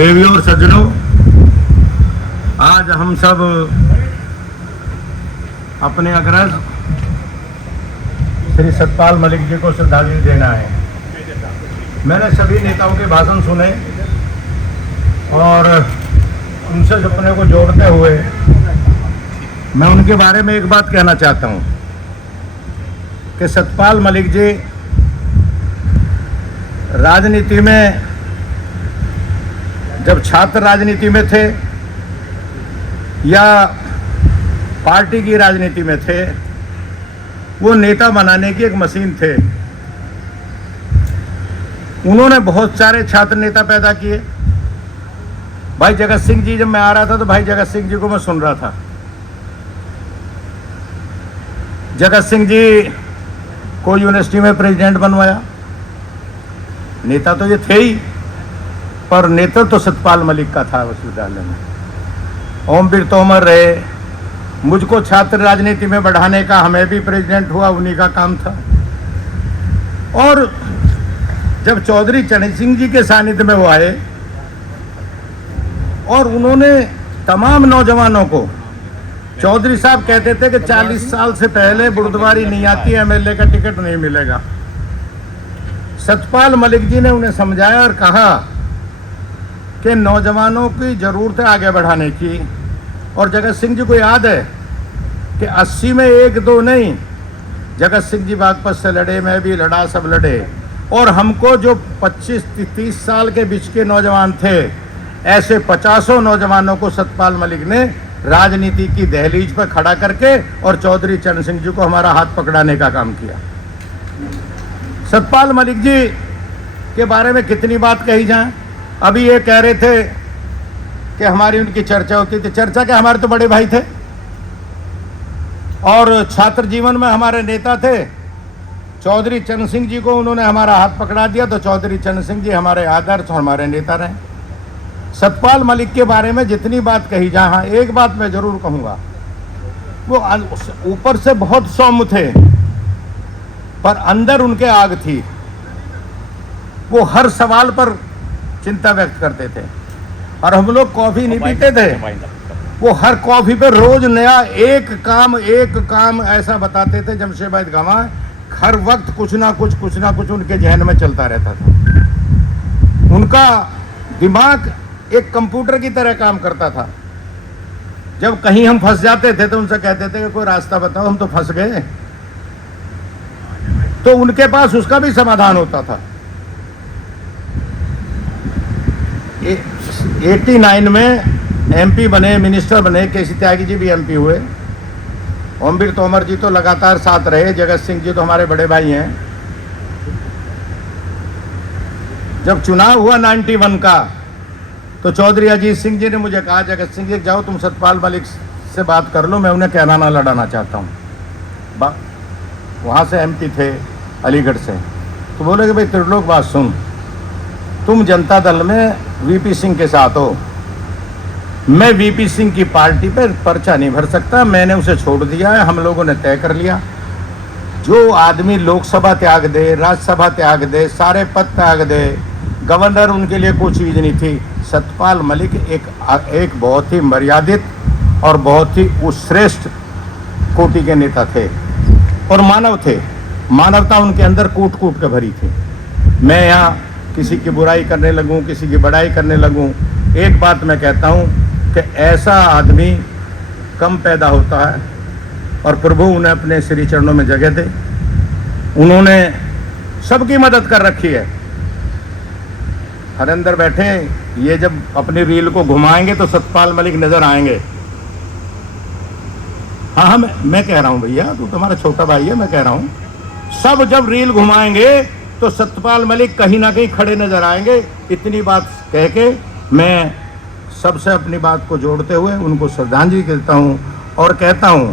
देवियों और सज्जनों, आज हम सब अपने अग्रज श्री सतपाल मलिक जी को श्रद्धांजलि देना है। मैंने सभी नेताओं के भाषण सुने और उनसे अपने को जोड़ते हुए मैं उनके बारे में एक बात कहना चाहता हूं कि सतपाल मलिक जी राजनीति में, जब छात्र राजनीति में थे या पार्टी की राजनीति में थे, वो नेता बनाने की एक मशीन थे। उन्होंने बहुत सारे छात्र नेता पैदा किए। भाई जगत सिंह जी, जब मैं आ रहा था तो भाई जगत सिंह जी को मैं सुन रहा था। जगत सिंह जी को यूनिवर्सिटी में प्रेसिडेंट बनवाया। नेता तो ये थे ही, पर नेतृत्व तो सतपाल मलिक का था विश्वविद्यालय में। ओमवीर तोमर रहे। मुझको छात्र राजनीति में बढ़ाने का, हमें भी प्रेसिडेंट हुआ, उन्हीं का काम था। और जब चौधरी चरण सिंह जी के सानिध्य में वो आए और उन्होंने तमाम नौजवानों को, चौधरी साहब कहते थे कि 40 साल से पहले बुर्दवारी नहीं आती, एमएलए का टिकट नहीं मिलेगा। सतपाल मलिक जी ने उन्हें समझाया और कहा कि नौजवानों की जरूरत है आगे बढ़ाने की। और जगत सिंह जी को याद है कि 80 में 1-2 नहीं, जगत सिंह जी बागपत से लड़े, मैं भी लड़ा, सब लड़े। और हमको जो 25-30 साल के बीच के नौजवान थे, ऐसे 50 नौजवानों को सतपाल मलिक ने राजनीति की दहलीज पर खड़ा करके और चौधरी चरण सिंह जी को हमारा हाथ पकड़ाने का काम किया। सतपाल मलिक जी के बारे में कितनी बात कही जाए। अभी ये कह रहे थे कि हमारी उनकी चर्चा होती थी। चर्चा क्या, हमारे तो बड़े भाई थे और छात्र जीवन में हमारे नेता थे। चौधरी चरण सिंह जी को उन्होंने हमारा हाथ पकड़ा दिया, तो चौधरी चरण सिंह जी हमारे आदर्श और हमारे नेता रहे। सतपाल मलिक के बारे में जितनी बात कही जाए, हाँ एक बात मैं जरूर कहूँगा, वो ऊपर से बहुत सौम्य थे पर अंदर उनके आग थी। वो हर सवाल पर चिंता व्यक्त करते थे। और हम लोग कॉफी नहीं पीते थे, वो हर कॉफी पे रोज नया एक काम ऐसा बताते थे। जमशेद गवाह हर वक्त कुछ ना कुछ उनके जहन में चलता रहता था। उनका दिमाग एक कंप्यूटर की तरह काम करता था। जब कहीं हम फंस जाते थे तो उनसे कहते थे कि कोई रास्ता बताओ, हम तो फंस गए, तो उनके पास उसका भी समाधान होता था। 89 में एमपी बने, मिनिस्टर बने, केसी त्यागी जी भी एमपी हुए। ओमवीर तोमर जी तो लगातार साथ रहे। जगत सिंह जी तो हमारे बड़े भाई हैं। जब चुनाव हुआ 91 का, तो चौधरी अजीत सिंह जी ने मुझे कहा, जगत सिंह जी जाओ तुम सतपाल मलिक से बात कर लो, मैं उन्हें कहना ना लड़ाना चाहता हूँ। वहाँ से एमपी थे अलीगढ़ से। तो बोले कि भाई त्रिलोक बात सुन, तुम जनता दल में वीपी सिंह के साथ हो, मैं वीपी सिंह की पार्टी पर पर्चा नहीं भर सकता, मैंने उसे छोड़ दिया है। हम लोगों ने तय कर लिया, जो आदमी लोकसभा त्याग दे, राज्यसभा त्याग दे, सारे पद त्याग दे, गवर्नर उनके लिए कोई चीज़ नहीं थी। सतपाल मलिक एक बहुत ही मर्यादित और बहुत ही उत्कृष्ट कोटि के नेता थे और मानव थे। मानवता उनके अंदर कूट के भरी थी। मैं यहाँ किसी की बुराई करने लगूं, किसी की बड़ाई करने लगूं, एक बात मैं कहता हूं कि ऐसा आदमी कम पैदा होता है और प्रभु उन्हें अपने श्री चरणों में जगह दे। उन्होंने सबकी मदद कर रखी है। हरिंदर बैठे, ये जब अपनी रील को घुमाएंगे तो सतपाल मलिक नजर आएंगे। हाँ मैं कह रहा हूं भैया, तू तुम्हारा छोटा भाई है, मैं कह रहा हूं, सब जब रील घुमाएंगे तो सतपाल मलिक कहीं ना कहीं खड़े नजर आएंगे। इतनी बात कह के मैं सबसे अपनी बात को जोड़ते हुए उनको श्रद्धांजलि देता हूं और कहता हूं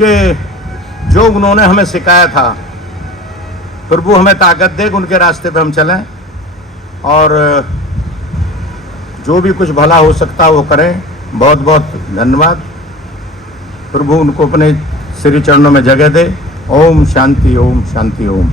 कि जो उन्होंने हमें सिखाया था, प्रभु हमें ताकत दे कि उनके रास्ते पे हम चलें और जो भी कुछ भला हो सकता वो करें। बहुत बहुत धन्यवाद। प्रभु उनको अपने श्री चरणों में जगह दे। ओम शांति, ओम शांति, ओम।